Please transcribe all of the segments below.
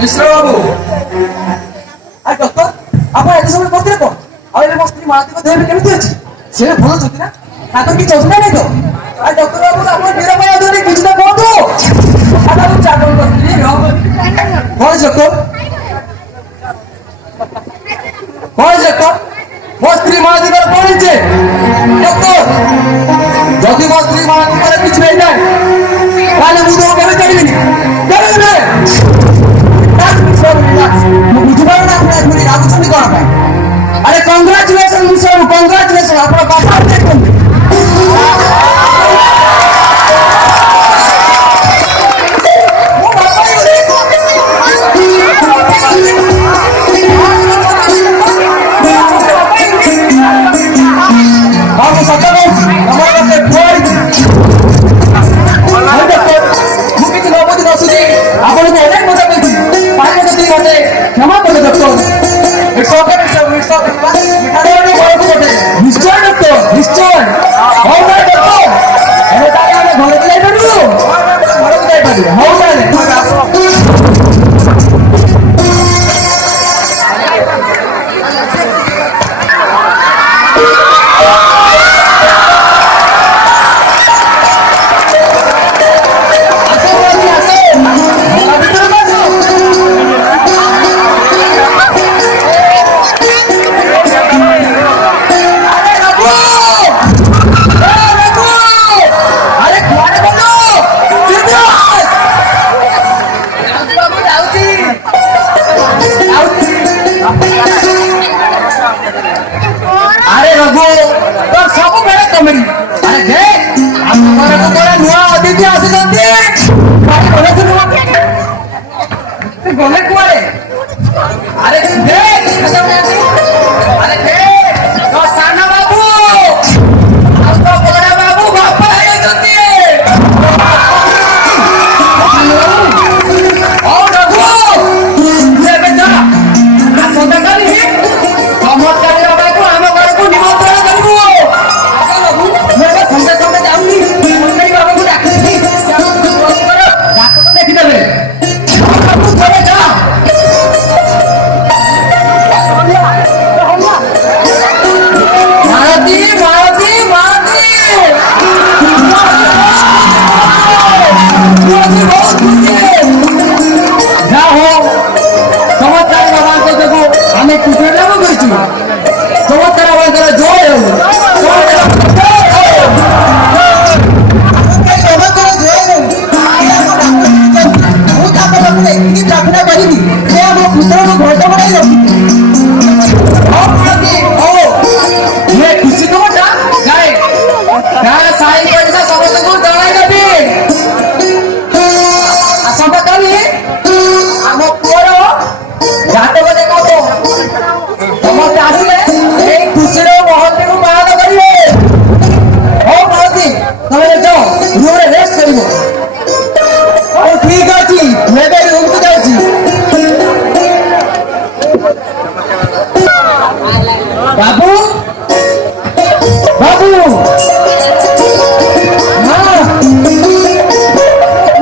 मिश्र बाबू आ doctor आप एत समय करते कौन आइले मो स्त्री माती को देह में केमिति अछि से भलो छथि ना ताकर की चौसना नहीं तो आ डॉक्टर बाबू आप वीर भाई आदि कुछ ना कहतो आता हम चाकल करती कौन डॉक्टर मो स्त्री माती पर पड़े डॉक्टर जदि मो स्त्री माती पर कुछ नहीं जाए ताले मु तो केबे चढ़िबिनी केबे रे बुझिबार ना अपने आदमी रागुछनी कोन पाए अरे कांग्रेचुलेशन मिस्टर कांग्रेचुलेशन आपन बापा देखन बाबू सचो हमारे के कोई मुझे तो बाबू दी सुजी आपन को अनेक मजा पेती पाए को दी होते क्षमा कर डॉक्टर इट्स ओके निश्चय डॉक्टर निश्चय हो ना डॉक्टर अरे ताका हम घर के जाई पड़ू घर के जाई पड़ू हो ना अरे रघु तो सब बेले कमरी अरे दे हमरा को तोरा नुआ अतिथि आसिलंती भाई बोले सुनो तू बोले कुआरे अरे दे अरे दे तो साना बाबू अब तो बड़ा बाबू बापा आए जंती ओ रघु ये बेटा ना सोता करी चमत्कार बाबू बाबू हाँ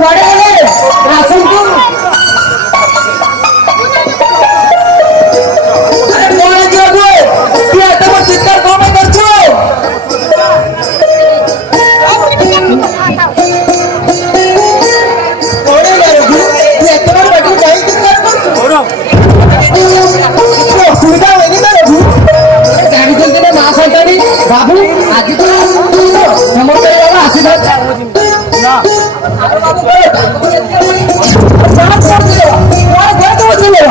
बड़े राशन तू अरे कौन दिया तू तू चिंता कौन करछो कोड़े रे तू एतना बड़ी जाई चिंता करछो सुविधा होगी ना रघु गाड़ी चलते ना मां संतानी बाबू आगे तो समझ गए बाबा आशीर्वाद ना अरे बाबू साथ छोड़ दे और घर तो चले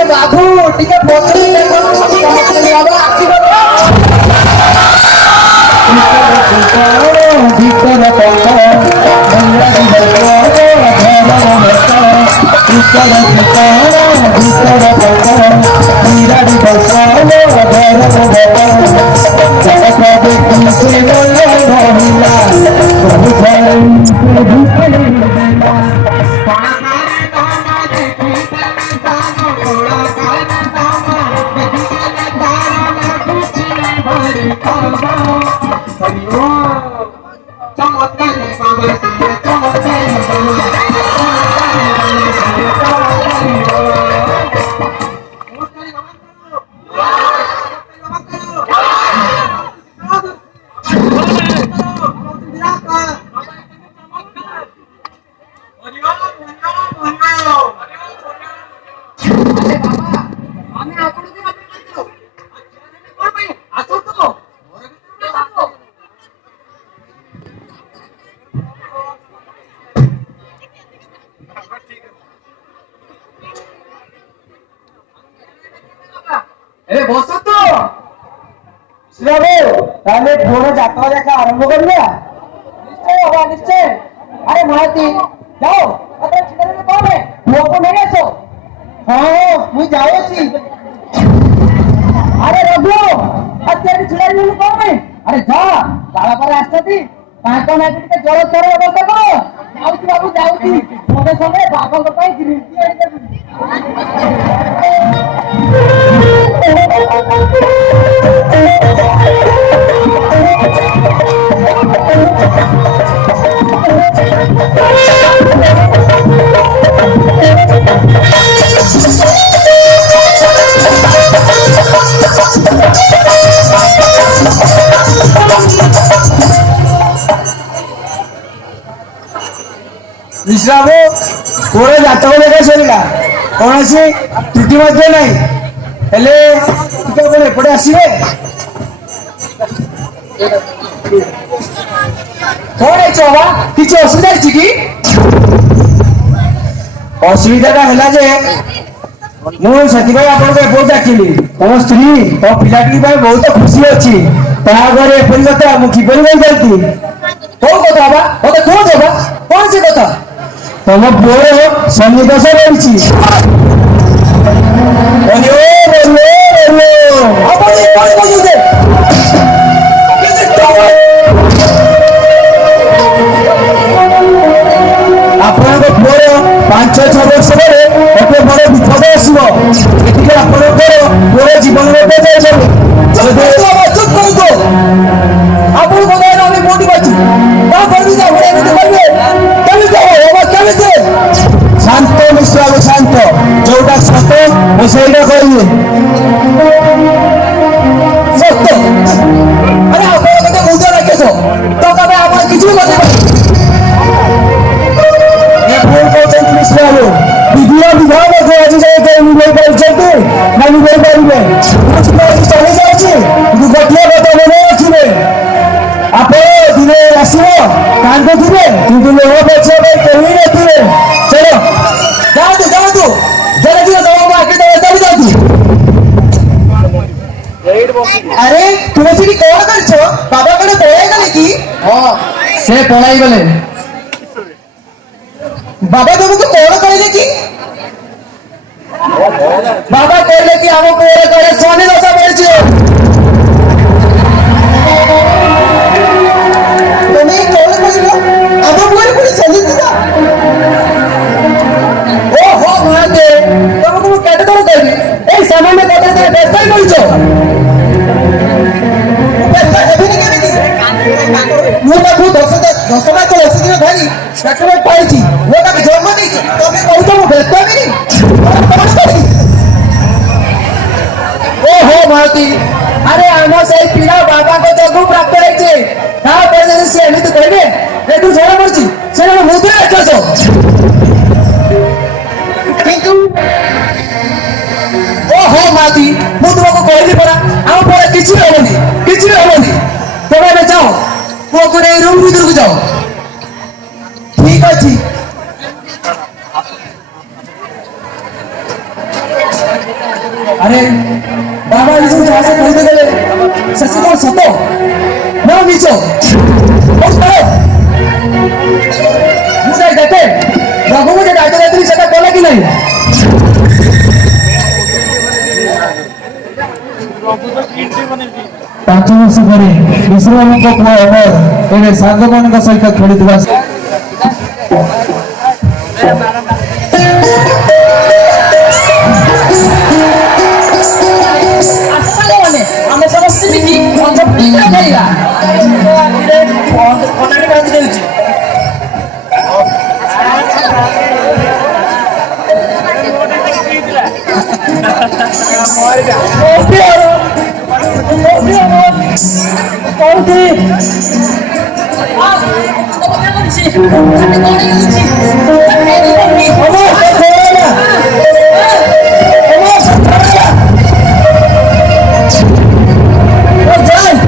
ए बाबू ठीक है पहुंच ले बाबा आशीर्वाद भीतर पंखा मंगला दी घर भीतर पंखा मीराड़ी बसाओ घर जगत देखी से महिला चमत्कार ବସନ୍ତୁ। ତାହେଲେ ପୁଅର ଯାତ୍ରା ଯାକ ଆରମ୍ଭ କରିବା। ନିଶ୍ଚୟ ବାବା ନିଶ୍ଚୟ। ଆରେ ମହାନ୍ତି ଯାଅ ପୁଅକୁ ନେଇ ଆସ। ହଁ ମୁଁ ଯାଉଛି। ଆରେ ରଘୁ અત્યારે ଛିଡ଼ା ହେଇଗଲୁ କଣ ପାଇଁ? ଆରେ ଯା ବାଳ ପରେ ଆସିଛନ୍ତି ତାଙ୍କ ନାଁରେ ଟିକେ ଜଳଖିଆର ବ୍ୟବସ୍ଥା କର। ଯାଉଛି ବାବୁ ଯାଉଛି। ସଙ୍ଗେ ସଙ୍ଗେ ବାବାଙ୍କ ପାଇଁ ଗ୍ରୀନ୍ ଟି ଆଣିଦେବି। ବିଶ୍ରାମ ପୁଅର ଜାତକ ଲେଖା ସରିଲା, କୌଣସି ତ୍ରୁଟି ମଧ୍ୟ ନାହିଁ। ହେଲେ ଟିକେ ଆପଣ ଏପଟେ ଆସିବେ। କଣ ହେଇଛ ବାବା? କିଛି ଅସୁବିଧା ହେଇଛି କି? ଅସୁବିଧାଟା ହେଲା ଯେ ମୁଁ ସେଥିପାଇଁ ଆପଣଙ୍କୁ ଏପଟେ ଡାକିଲି। ତମ ସ୍ତ୍ରୀ ତମ ପିଲାଟି ପାଇଁ ବହୁତ ଖୁସି ଅଛି। ତା ଘରେ ଏପରି କଥା ମୁଁ କିପରି କହିପାରିବି? କୋଉ କଥା ବାବା? ମତେ କୁହନ୍ତୁ ବାବା, କଣ ସେ କଥା? ତମ ପୁଅର ସନ୍ନିବେଶ ରହିଛି। ଆପଣ ଏ କଣ କହୁଛନ୍ତି? ଆପଣଙ୍କ ପୁଅର 5-6 ବର୍ଷ ପରେ ଗୋଟେ ବଡ ବିପଦ ଆସିବ। ଏଠିକି ଆପଣଙ୍କର ପୁଅର ଜୀବନ ବିପଦ ଯାଇଛନ୍ତି। ଆପଣ କଥା ଆମେ କୋଉଠି ପାଇଛୁ? ତାପରେ ବି ଆପଣ ଏମିତି କହିବେ କେମିତି ହବ ବାବା କେମିତି? ଶାନ୍ତ ମିଶ୍ର ଶାନ୍ତ, ଯୋଉଟା ସତ ମୁଁ ସେଇଟା କହିବି। ସତ୍ୟ? ଆରେ ଆପଣ କେତେ ବୁଦ୍ଧ ରାକ୍ଷସ ତ ତମେ ଆପଣ କିଛି ବି କରିପାରିବେ। ଭୁଲ କହୁଛନ୍ତି ମିଶ୍ର ବାବୁ। ବିଧିର ବିଧାନକୁ ଆଜି ଯାଏ କେହି ନିଭେଇ ପାରୁଛନ୍ତି ନା ନିଭେଇ ପାରିବେ? ଚଳି ଯାଉଛି କିନ୍ତୁ ଗୋଟିଏ କଥା ମନେ ରଖିବେ, ଆପଣ ଦିନେ ଆସିବ କାନ୍ଦୁଥିବେ କିନ୍ତୁ ଲୋହ ପୋଛିବା ପାଇଁ କେହି ନଥିବେ। ଚଲ ଯାଆନ୍ତୁ ଯାଆନ୍ତୁ, ଜଣେ ଯିବ ତମ ଆଗରେ ତମେ ଯାଆନ୍ତୁ। ଆରେ ତୁମେ ସେଠି କଣ କରିଛ? ବାବା କଣ ପଳେଇଗଲେ କି? ହଁ ସେ ପଳାଇ ଗଲେ। ବାବା ତମକୁ କଣ କହିଲେ କି? ବାବା କହିଲେ କି ଆମ ପୁଅରେ କଳେ ଶନି ଦଶା ପଡିଛି। ତମେ କଣ କହିଲ? ଆମ ପୁଅରେ ପୁଣି ଶନି ଦଶା? ଓହୋ ମହାନ୍ତି, ତମକୁ ମୁଁ କେତେ ଥର କହିଲି ଏଇ ସାମାନ୍ୟ କଥା ତମେ ବ୍ୟସ୍ତ କରିଛ। ମୁଁ ତାକୁ 10 ମାସ ବସିଦିନ ଧରି ଡାକ୍ତର ପାଇଛି। ମୁଁ ତାକୁ ଜନ୍ମ ଦେଇଛି। ତମେ କହୁଛ ମୁଁ ବ୍ୟସ୍ତ ହେବିନି? ଓହୋ ମହାନ୍ତି, ଆରେ ଆମ ସେଇ ପିଲା ବାବାଙ୍କ ଯୋଗୁଁ ପ୍ରାପ୍ତ ହେଇଛି। ତାପରେ ଯଦି ସେ ଏମିତି କହିବେ ଏଠୁ ଜଣା ପଡୁଛି ସେ ମୁଦ୍ରା ରାକ୍ଷସ। କିନ୍ତୁ ଓହୋ ମହାନ୍ତି, ମୁଁ ତୁମକୁ କହିଲି ପରା ଆମ ପରେ କିଛି ବି ହବନି, କିଛି ବି ହବନି। ତମେ ଏବେ ଯାଅ ପୁଅକୁ ନେଇ ରୁମ୍ ଭିତରକୁ ଯାଅ। ଠିକ ଅଛି। ଆରେ ବାବା ଏ ସବୁ ଯାହା କହିତେ ଗଲେ ସେ କଣ ସତ ନା ମିଛ? ମୁଁ ଯାଇ ଦେଖେ ରଘୁକୁ ଯେ ଦାୟିତ୍ୱ ଦେଇଥିଲି ସେଟା କଲା କି ନାହିଁ। 5 ବର୍ଷ ପରେ ବିଶ୍ରାମଙ୍କ ପୁଅ ଅମର ଏବେ ସାଙ୍ଗମାନଙ୍କ ସହିତ ଖେଳୁଥିବା ଆମେ ସମସ୍ତେ ମିଶି କରିବା।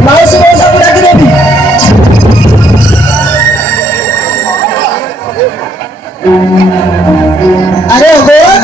ମାଉସୀ ମଉସାକୁ ଡାକିଦେବି। ଆରେ ବାବା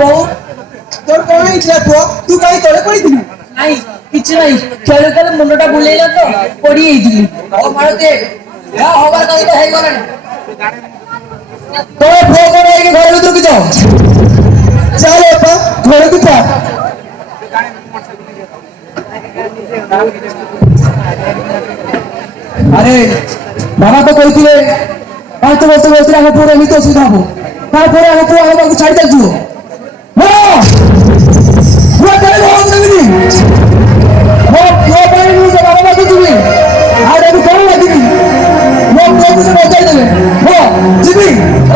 ବୋଉ ତୋର କଣ ହେଇଥିଲା ପୁଅ? ତୁ କାହିଁ ତଳେ ପଡିଥିଲୁ? ନାଇଁ କିଛି ନାହିଁ, ଖେଳୁଥିଲେ ମୁଣ୍ଡଟା ବୁଲେଇଲା ତ ପଡି ଯାଇଥିଲି। ମାଳତୀ ଯାହା ହବାର କଥା ତ ହେଇଗଲାଣି। ତୋର ପୁଅ କଣ ହେଇକି ଘର ଭିତରକୁ ଯାଅ। ଚାଲ ବାପା ଘରକୁ ଯା। ଆରେ ବାବା ତ କହିଥିଲେ 5 ବର୍ଷ ବୟସରେ ଆମ ପୁଅର ଏମିତି ଅସୁବିଧା ହବ, ତାପରେ ଆମ ପୁଅ ଆମ ପାଖକୁ ଛାଡ଼ି ଚାଲିଯିବ। ମୋ ପୁଅ ପାଇଁ ମୁଁ ସେ ବାବା ପାଖକୁ ଯିବି, ଆଉ ଏବେ କଣ ଲାଗିବି? ମୋ ପୁଅକୁ ସେ ବଚାଇ ଦେବେ। ହଁ ଯିବି,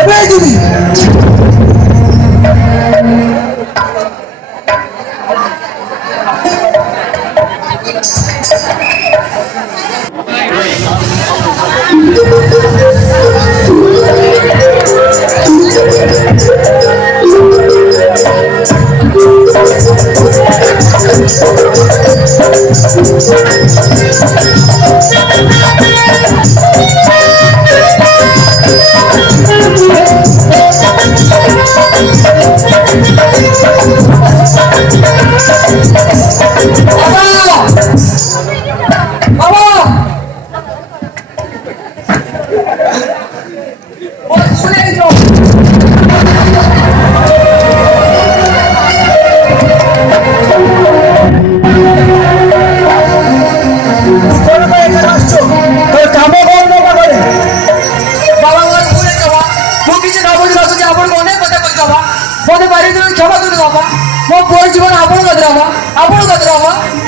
ଏବେ ଯିବି।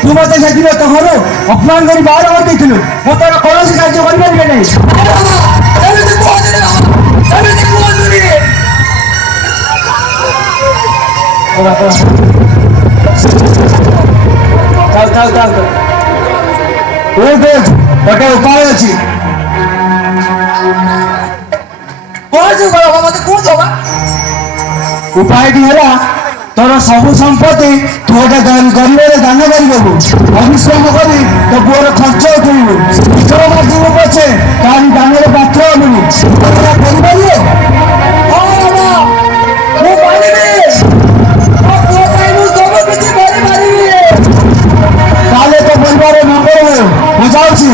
ତୁ ମତେ ସେଦିନ ତୋର ଅପମାନ କରି ବାହାର କରିଦେଇଥିଲୁ। ମୁଁ ତୋର କୌଣସି କାର୍ଯ୍ୟ କରିପାରିବି ନାହିଁ। ଗୋଟେ ଉପାୟ ଅଛି। ଉପାୟଟି ହେଲା ତୋର ସବୁ ସମ୍ପତ୍ତି ତୁ ଗୋଟେ ଗରିବରେ ଦାନ କରିଦେବୁ। ପରିଶ୍ରମ କରି ତୋ ପୁଅର ଖର୍ଚ୍ଚ ଉଠେଇବୁ। ନିଜର ମାଧ୍ୟମ ପଛେ ତାରି ଦାନରେ ପାତ୍ର ହେବୁନି। କରିପାରିବ? ତାହେଲେ ତୋ ପରିବାର ମଙ୍ଗଳ ହେଉ। ମୁଁ ଯାଉଛି।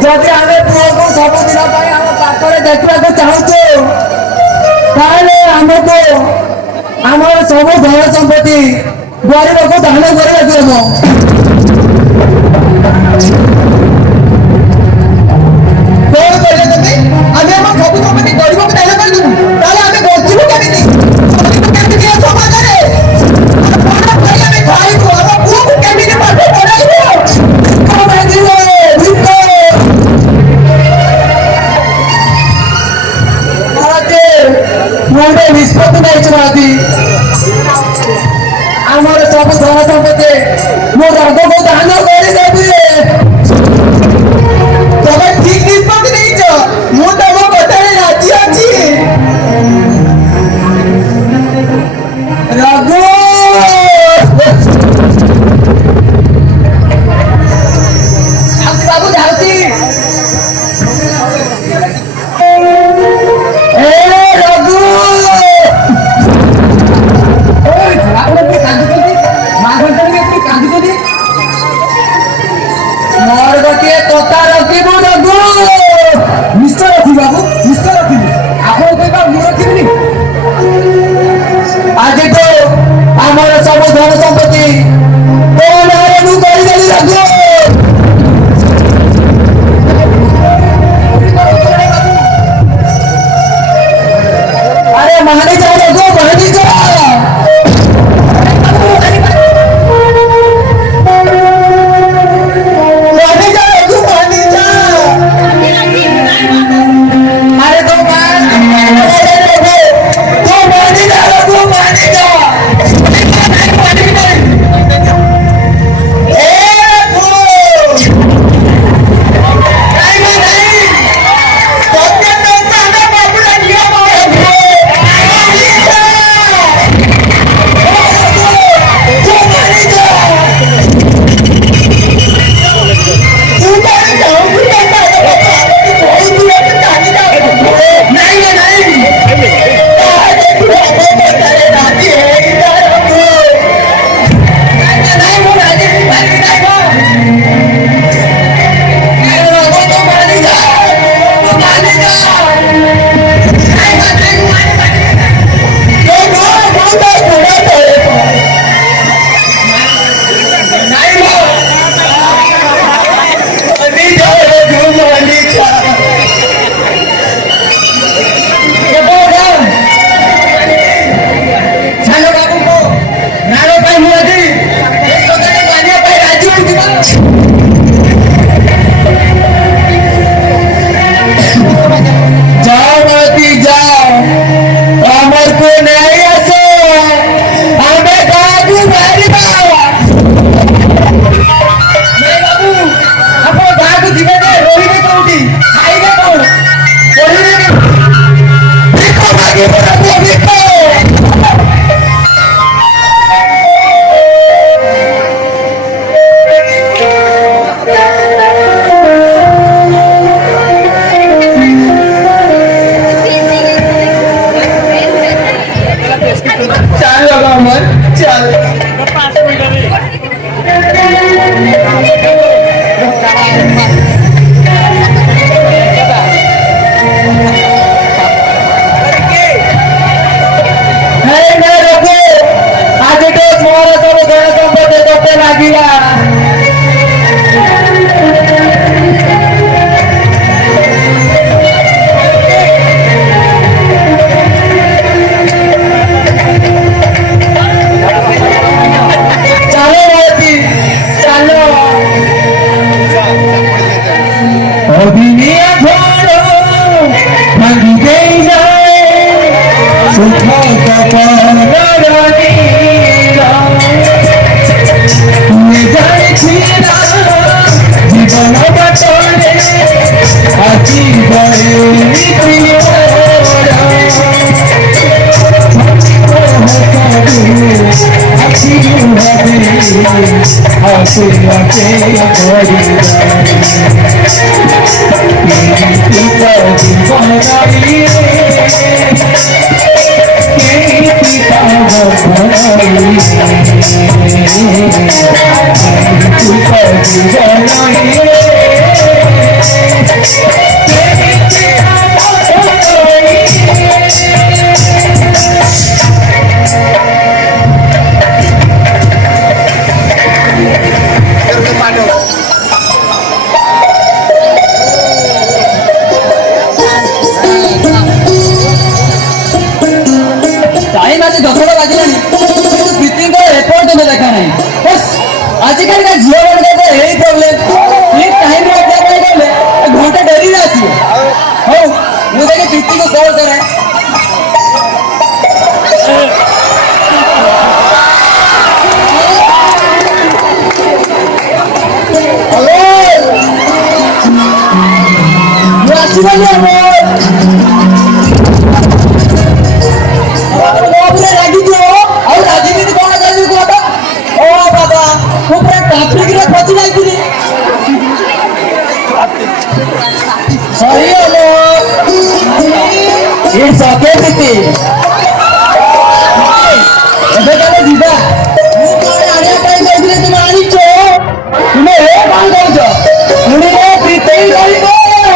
ଯଦି ଆମେ ପୁଅକୁ ସବୁଦିନ ପାଇଁ ଆମ ପାଖରେ ଦେଖିବାକୁ ଚାହୁଁଛୁ, ତାହେଲେ ଆମକୁ ଆମର ସବୁ ଧନ ସମ୍ପତ୍ତି ଗରିବକୁ ଦାନ କରିବାକୁ ହେବ। କଣ କହିଲେ ଯଦି ଆମେ ଆମ ସବୁ ସମ୍ପତ୍ତି ଗରିବକୁ ଦାନ କରିଦେବୁ, ତାହେଲେ ଆମେ ବଞ୍ଚିବୁ କେମିତି? କେମିତି ଏ ସମାଜରେ ଆମେ ଖାଇବୁ? ଆମ ପୁଅକୁ କେମିତି ପାଠ ପଢାଇବୁ? मुझे निष्पत्ति नहीं चुनाती आमर सब धन संपत्ति मो रंग को दान कर देबी तबे ठीक निष्पत्ति नहीं छ मु तम कथारे राजी अछि रघु आप बाबू जाउती आज तो आमर सब धन संपत्ति मते लागिला चलो मोती चलो अभिनय छोड़ो भागी गई जाए सुख का पानी जीवन बटोरे आजी बड़े टाइम आज 10टा बाजिलानी किंतु प्रीतिंकर एपर्यंत देखा नहीं बस आजिकल का झील मानक यही प्रोब्लेम ठीक टाइम रे अप्लाई कर गले घंटा डेरी रे आसी हो मु देखे प्रीति को कॉल करे हेलो मु आसी बोली राजनीति कौन कर ओ बाबा ମୁଁ ପୁରା ଟ୍ରାଫିକରେ ଫସି ଯାଇଥିଲି ସରିଗଲ ଇଟ୍ସ ଓକେ ପ୍ରୀତି ଏବେ ତାହେଲେ ଯିବା ମୁଁ କଣ ଆଣିବା ପାଇଁ କହିଥିଲି ତୁମେ ଆଣିଛ ତୁମେ ଏ କଣ କହୁଛ ଶୁଣିଲେ ପ୍ରୀତି କହିବ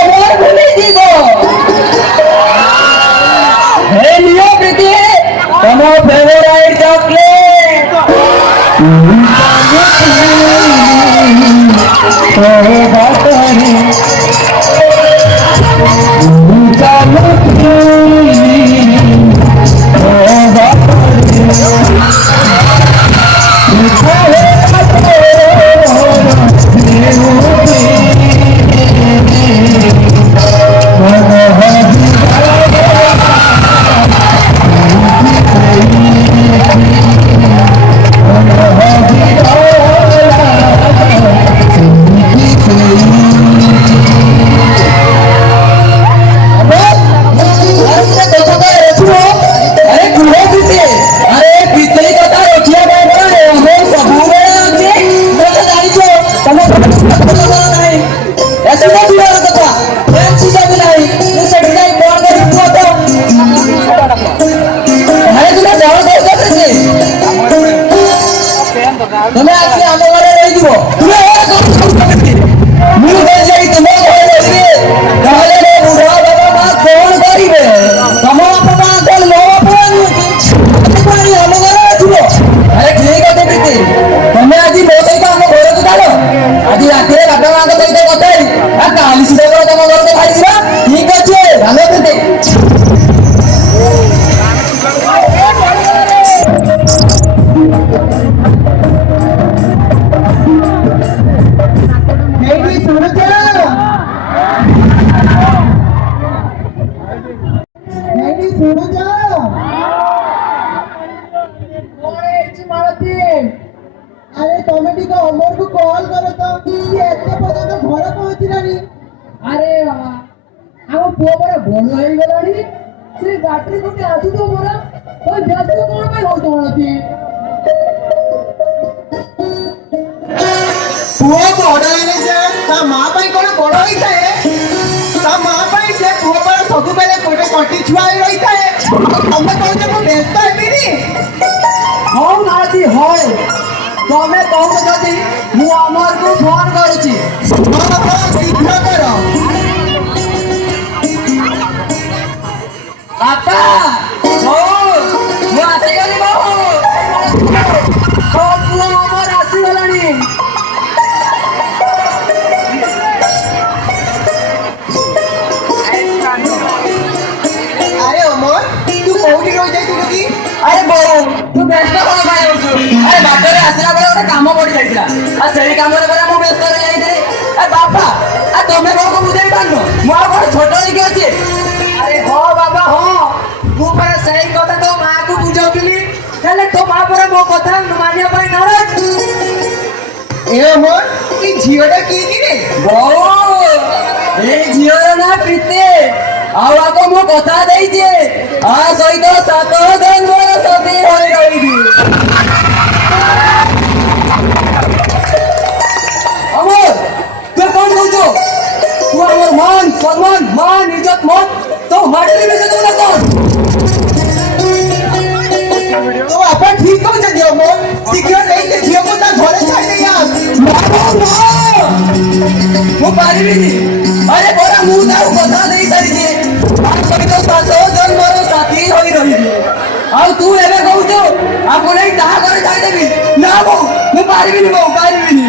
ମୋର ଭୁଲିଯିବ ହେ ନିଅ ପ୍ରୀତି ତମ ଫେଭରାଇଟ୍ ଚକଲେଟ୍ तुम्हें आखिर आम घरे रही तुम बुढ़ा बाबा माँ कौन करे तुम बापा माँ कौन मो बापा आम घरे अरे ठीक है प्रीति तुम्हें आज मो सहित आम घर को चाल आज राति बापा माँ सहित कथा काली सुधा तुम घर को खाई ठीक अच्छे भालो प्रीति अरे तुम टिके अमर को कॉल करो तो एते पर्यंत घर पहुंचलानी अरे बाबा आम पुओ पर बड़ हो गलानी से बैटरी को आसु तो मोरा कोई व्यस्त कोन पे हो तोती पुओ बड़ हेले जे ता मां पई कोन बड़ होई थाए ता मां पई से पुओ पर सब बेले कोटे कटी छुआ रही थाए हम कोन जे व्यस्त हेबिनी हौ नाती होय तमे कहू जदी मु अमर को फोन करूची बाबा शीघ्र करो पापा हो मु आसे गली बहु तो पुओ अमर आसी गला ଯାଇଥିଲା ଆଉ ସେଇ କାମରେ ପରା ମୁଁ ବ୍ୟସ୍ତ ରହିଯାଇଥିଲି। ଏ ବାପା ଆଉ ତମେ କଣ ବୁଝେଇ ପାରୁନ ମୁଁ ଆଉ କଣ ଛୋଟ ହେଇକି ଅଛି? ଆରେ ହଁ ବାବା ହଁ, ମୁଁ ପରା ସେଇ କଥା ତୋ ମାଆକୁ ବୁଝାଉଥିଲି, ହେଲେ ତୋ ମା ପରା ମୋ କଥା ମାନିବା ପାଇଁ ନାରାଜ। ଏ ମୋ କି ଝିଅଟା କିଏ କିରେ? ବୋଉ ଏଇ ଝିଅର ନା ପ୍ରୀତି ଆଉ ଆଗ ମୁଁ କଥା ଦେଇଛି ଆ ସହିତ 7 ଜନ୍ମର ସତୀ ହୋଇ ରହିବି। अमर तू कौन बोलছো तू আমার মান সম্মান মান ইজ্জত মত তো মাটি দিবে তো না কোন তো আপা ঠিক কହୁଛନ୍ତି ମୋ ଶୀଘ୍ର ନେଇକି ଝିଅକୁ ତା ଘରେ ଛାଡ଼ି ଦେଇ ଆସ। ମୁଁ ପାରିବିନି। ଆରେ ପରା ମୁଁ ତାକୁ କଥା ଦେଇ ସାରିଛି ତା ସହିତ 7 ଜନ୍ମର ସାଥୀ ହୋଇ ରହିବି ଆଉ ତୁ ଏବେ କହୁଛୁ ଆକୁ ନେଇ ତାହା ଘରେ ଛାଡ଼ିଦେବି ନା ବୋଉ ମୁଁ ପାରିବିନି ବୋଉ ପାରିବିନି।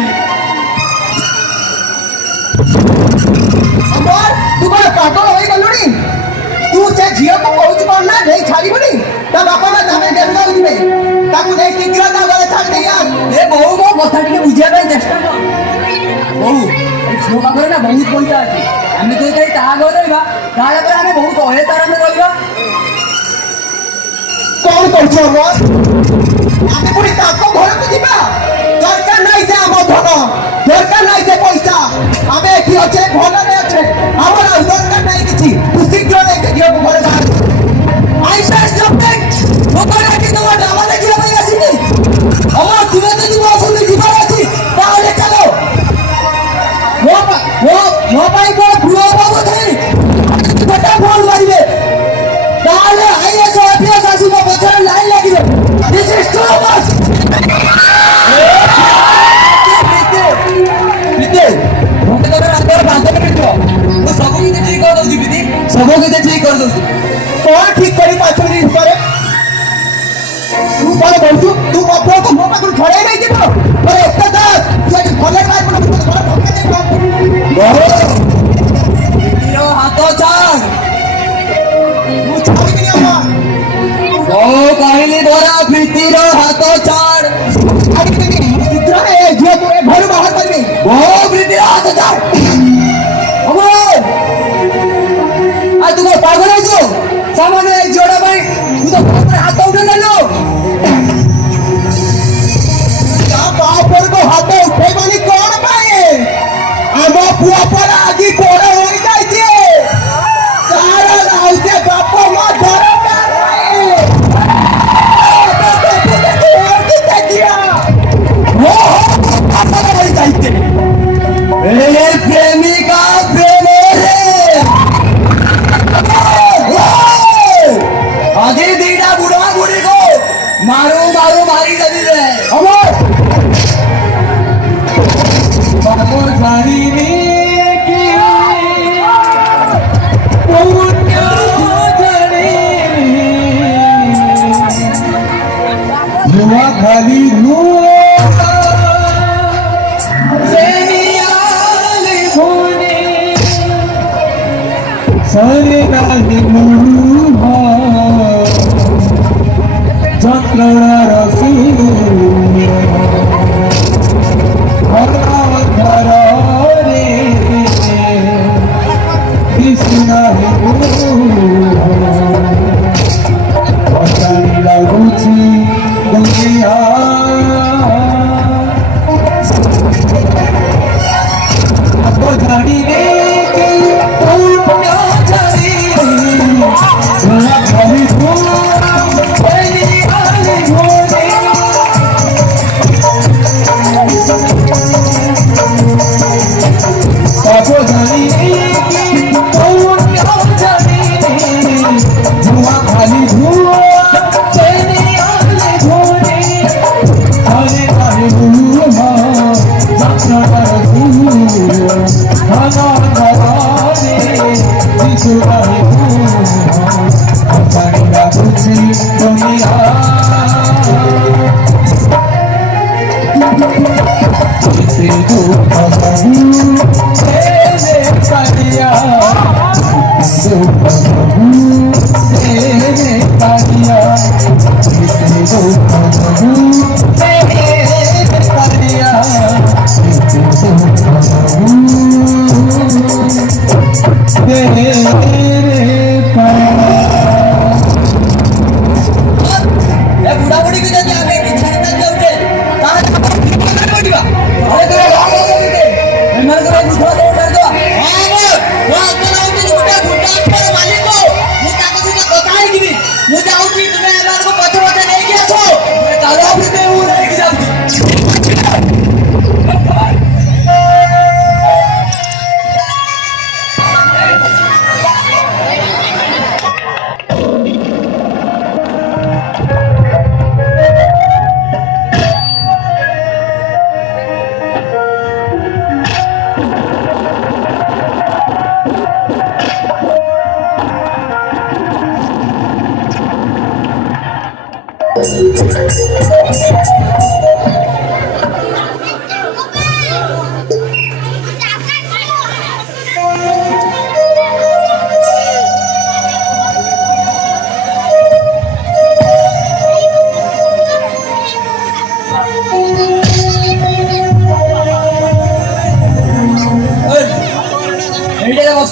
ଅମର ତୁ କଣ ପାଗଳ ହୋଇଗଲୁଣି? ତୁ ସେ ଝିଅକୁ କହୁଛୁ କଣ ନା ନେଇ ଛାଡ଼ିବୁନି? ତା ବାପା ମା ତା ପାଇଁ ବ୍ୟସ୍ତ ହେଉଥିବେ, ତାକୁ ନେଇ ଶୀଘ୍ର ତା ଘରେ ଛାଡ଼ି ଦେଇ ଆସ। ଏ ବୋଉ ମୋ କଥା ଟିକେ ବୁଝିବା ପାଇଁ ଚେଷ୍ଟା କର। ବୋଉ ଏ ଝିଅ ପାଖରେ ନା ବହୁତ ପଇସା ଅଛି ଆମେ ଯଦି ଯାଇ ତାହା ଘରେ ରହିବା ତାହେଲେ ପରେ ଆମେ ବହୁତ ଅହେତାରାମେ ରହିବା। କଣ କରୁଛୁ ଅମର? ଆମେ ପୁଣି ତାଙ୍କ ଘରକୁ ଯିବା? ଦରକାର ନାହିଁ ସେ ଆମ ଧନ, ଦରକାର ନାହିଁ ସେ ପଇସା, ଆମେ ଏଠି ଅଛେ ଭଲରେ ଅଛେ, ଆମର ଆଉ ଦରକାର ନାହିଁ କିଛି। ତୁ ଶୀଘ୍ର ନେଇକି ଝିଅକୁ ଘରେ ବାହାର। I said something! ମୁଁ କହିଲି କି ତୁମ ଡ୍ରାମା ଦେଖିବା ପାଇଁ ଆସିନି। ଅମର ତୁମେ ଯଦି ମୋ ସହିତ ଯିବାର ଅଛି ତାହେଲେ ଚାଲ। ମୋ ପାଇଁ କଣ ପ୍ରିୟ ବାବୁ ଥାଇ ସେଟା ଫୋନ ମାରିବେ ତାହେଲେ IAS OPS ଆସି ମୋ ପଛରେ ଲାଇନ୍ ଲାଗିବେ। This is too much! ମୋତେ ତମେ ରାସ୍ତାରେ 5 ମିନିଟ୍ ରୁହ ମୁଁ ସବୁ କିଛି ଠିକ୍ କରିଦେଉଛି ଦିଦି ସବୁ କିଛି ଠିକ୍ କରିଦେଉଛି। କଣ ଠିକ କରି 5 ମିନିଟ ପରେ? ତୁ କଣ କହୁଛୁ? ତୁ ମୋ ପୁଅକୁ ମୋ ପାଖରୁ ଛଡ଼େଇ ନେଇଯିବ? ମୋର ଏତେ ଦାସ, ତୁ ଏଠି ଭଲରେ ରହିବୁ ନା? ତୁ ଘର ଧକ୍କା ଦେଇ ହାତ ଛାଡ଼ ମୁଁ ଛାଡ଼ିବିନି ଅମର। କହିଲି ଧରା ପ୍ରୀତିର ହାତ ଛାଡ଼। ଛାଡ଼ିବିନି, ଶୀଘ୍ର ଏ ଝିଅକୁ ଏ ଘରୁ ବାହାର କରିବି। ପ୍ରୀତିର ହାତ ଛାଡ଼। ଅମର ଆଉ ତୁ କଣ ପାଗଳ ହେଇଛୁ? ସାମାନ୍ୟ ଏଇ ଝିଅଟା ପାଇଁ ତୁ ତ ହାତ ଉଠେଇ ନେଲୁ। ତା ବାପରକୁ ହାତ ଉଠେଇବନି କଣ ପାଇଁ? ଆମ ପୁଅ ପରା ଆଜି ବଡ ହୋଇଯାଇଛି, ତାର ଆଉ ସେ ବାପ ମା ଦରକାର ନାହିଁ। ପ୍ରେମିକା ପ୍ରେମରେ ଆଜି ଦିଟା ବୁଢା ବୁଢୀକୁ ମାରୁ ମାରୁ ମାରିଦେବି ରେ। ଅମର ବାବୁ ଜାଣିନି କି ପୁଣ୍ୟ ଜାଣିନି ନୂଆ ଖାଲି সরে নাহি মুহ যন্ত্রণার ধরে কৃষ্ণাহি অশানি লাগুছি দুনিয়া জানিবে Yeah.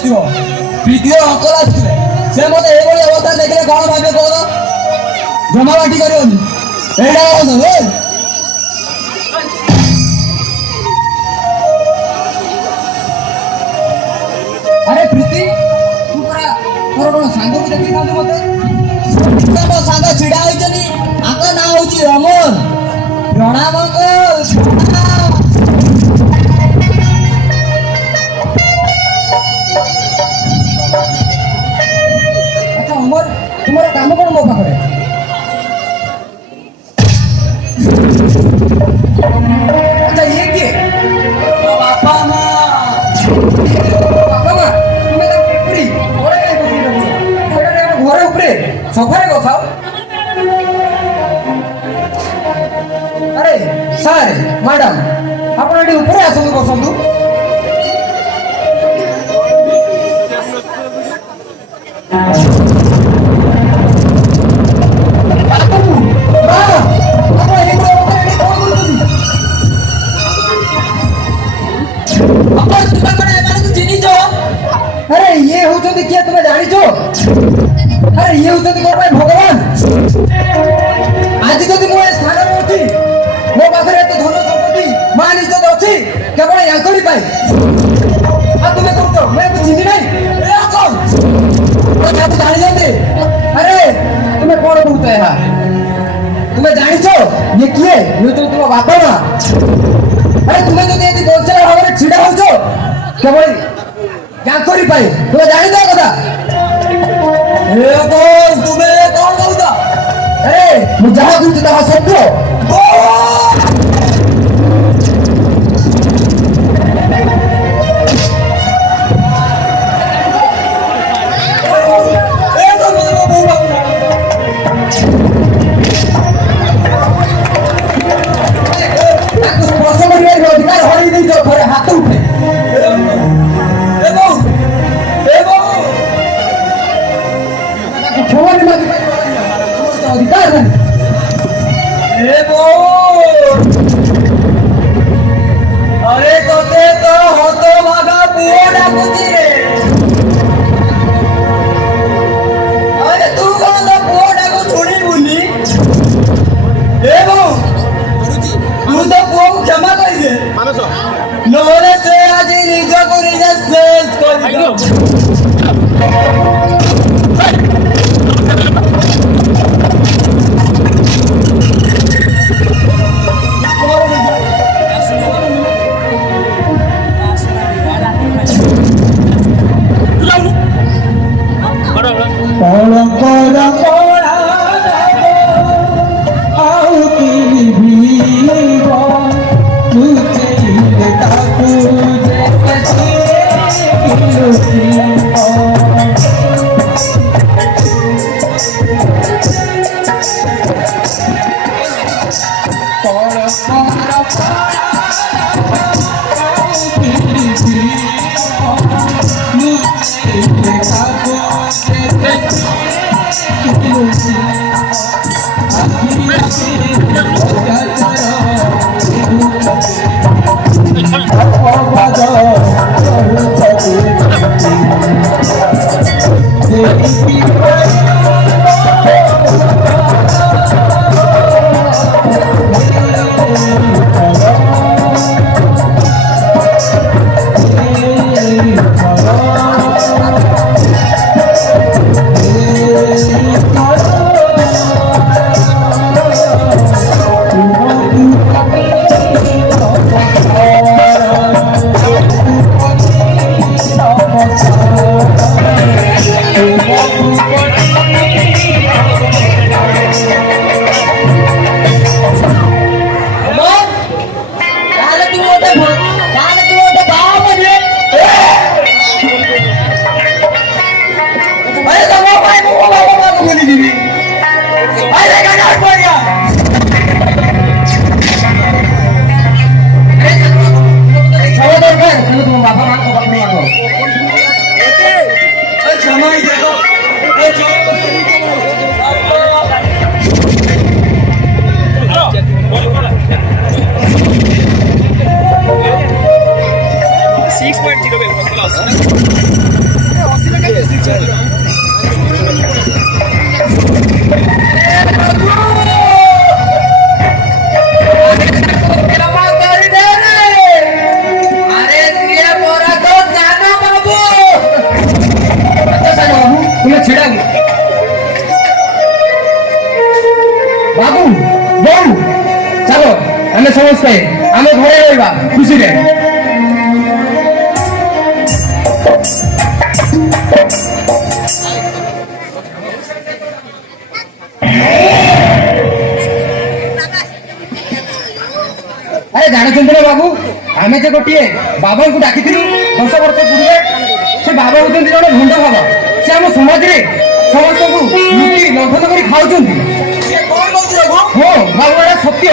ଆସିବ ପ୍ରୀତିର ଅଙ୍କଲ ଆସିଥିଲେ ସେ ମୋତେ ଏଇଭଳି ଅବସ୍ଥା ଦେଖିଲେ କଣ ଭାବେ କହୁନ ଜମା ବାଟି କରିବନି ଏଇଟା ଆରେ ପ୍ରୀତି ତୁ ପରା ତୋର କଣ ସାଙ୍ଗକୁ ଦେଖିଥାନ୍ତୁ ମତେ ମୋ ସାଙ୍ଗ ଛିଡା ହୋଇଛନ୍ତି ଆଙ୍କ ନାଁ ହଉଛି ରମନ ପ୍ରଣାମ ଅଙ୍କଲ ଆଚ୍ଛା ଅମର ତୁମର କାମ କଣ ମୋ ପାଖରେ ଆଚ୍ଛା ଇଏ କିଏ ବାପା ମା তুমি তো পুরি ঘরে কাই বসি ঘরে উপরে সোফারে বসাও আরে স্যার ম্যাডাম আপনারা এটি উপরে আসন্তু বসন্তু अरे ये होते किए तुम्हें जानी छो अरे ये होते मोर भाई भगवान आज जदि मो स्थान रे अछि मो पाखरे एते धन संपत्ति मान इज्जत अछि केवल यांकरी पाई आ तुम्हें कहतो मैं कुछ चिन्ह नहीं ए कौन तो क्या तू जानी जाते अरे तुम्हें कौन कहते है तुम्हें जानी छो ये किए ये तो तुम बापा ना अरे तुम्हें जदि एते गोचर भाବରେ छिडा होछो केवल क्या करी पाई तुम्हें जानी दो कथा ए कौन तुम्हें कौन कहता अरे मुझे जहां कुछ तहां सत्य अधिकार हरी नहीं जो घरे हाथ उठे अधिकार अरे तोते तो होतो भागा पुओ डाकुची रे अरे तू कौन तो पुओ डाकू छोड़ी बुली ए बो तू तो पुओ को क्षमा कर दे मानसो नोले से आज निज को निज शेष कर दो ଘରେ ରହିବା ଖୁସିରେ। ଆରେ ଜାଣିଛନ୍ତି ନା ବାବୁ, ଆମେ ଯେ ଗୋଟିଏ ବାବାଙ୍କୁ ଡାକିଥିଲୁ 10 ବର୍ଷ ପୂର୍ବେ, ସେ ବାବା ହଉଛନ୍ତି ଜଣେ ଭଣ୍ଡ ବାବା। ସେ ଆମ ସମାଜରେ ସମସ୍ତଙ୍କୁ ଲୁଟି ଲଣ୍ଠନ କରି ଖାଉଛନ୍ତି। ହଁ ବାବୁ, ଏଇଟା ସତ୍ୟ।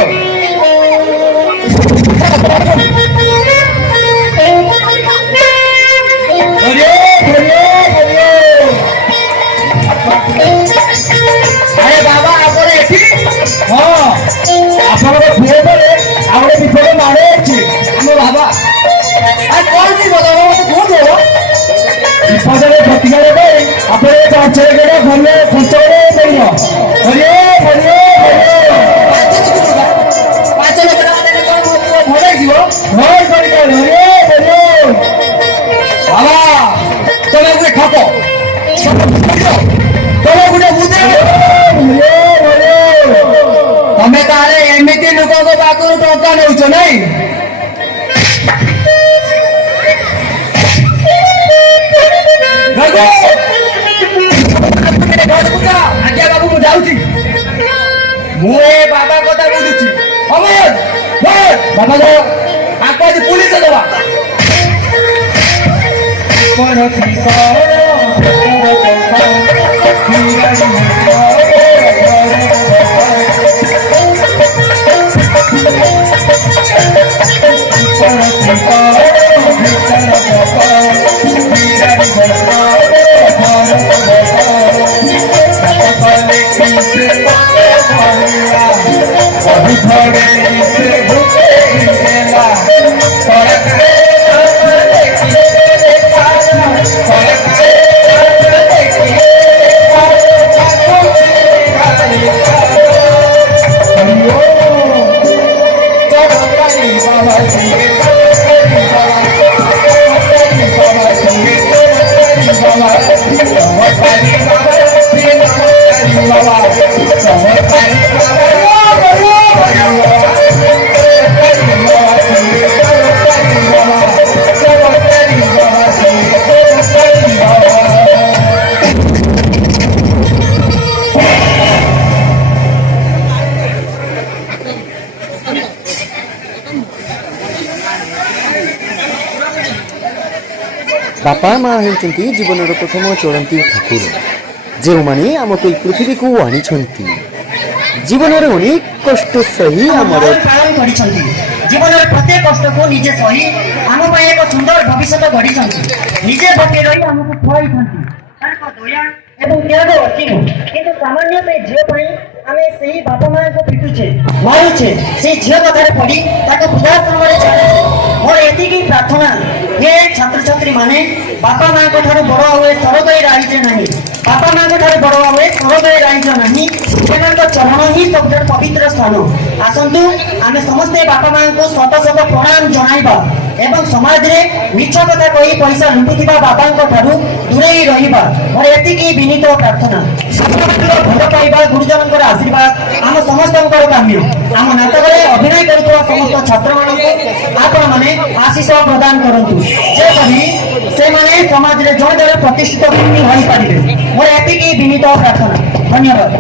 ଆରେ ବାବା ଆପଣ ଏଠି? ହଁ, ଆପଣଙ୍କ ପୁଅ ପରେ ଆଉ ଗୋଟେ ବିପଦ ମାଡ଼େ ଅଛି ଆମ ବାବା। ଆଉ କଣ ବିପଦ ମତେ କୁହନ୍ତୁ। ବିପଦରେ ପ୍ରତିକାର ପାଇଁ ଆପଣ ପାଞ୍ଚ ଭଲ ଖର୍ଚ୍ଚରେ ମିଳିବ। ପାଞ୍ଚ ଲକ୍ଷ ଟଙ୍କା ଦେଲେ କଣ ମୋ ପୁଅ ଭଲ ହେଇଯିବ? ବାବା ତମେ ଗୋଟେ ଠକ, ତମେ ଗୋଟେ ବୁଦ୍ଧ। ତମେ ତାହେଲେ ଏମିତି ଲୋକଙ୍କ ପାଖରୁ ଟଙ୍କା ନେଉଛ ନାଇଁ? ଆଜ୍ଞା ବାବୁ ମୁଁ ଯାଉଛି। ମୁଁ ଏ ବାବା କଥା ବୁଝୁଛି। ଅମର ବାବା ଆକୁ ଆଜି ପୁଲିସ ଦେବା। बापा माँ होती जीवन प्रथम चलती ठाकुर जो मैंने आमको पृथ्वी को आनी जीवन अनेक कष्ट सही आमर पालन कर जीवन प्रत्येक कष्ट को निजे सही आम एक सुंदर भविष्य गढ़ी निजे बटे रही आमको खुआई दया एवं त्याग असीम किंतु सामान्य से झील आम से बापा माँ को पिटुचे मारुचे से झील कथार पड़ी वृद्धाश्रम मोर एति प्रार्थना ये छात्र छात्री माने बापा माँ को बड़ हुए सरदयी राइजे नहीं बापा माँ को बड़ हुए सरदयी राइज नहीं चरण ही सब पवित्र स्थान आसतु आम समस्ते बापा माँ को शत शत प्रणाम जनाइबा एवं समाज रे मिछ कथा कही पैसा लुटुथिबा बाबा दूरे रहिबा मोर एति विनीत प्रार्थना भल पाइबा गुरुजन आशीर्वाद आम समस्त काम्य आम नाटक अभिनय करुवा समस्त छात्र मान आपण मैंने आशीष प्रदान करंतु से माने समाज रे जड़े जड़े प्रतिष्ठित व्यक्ति हो पारे मोर एति विनीत प्रार्थना। धन्यवाद।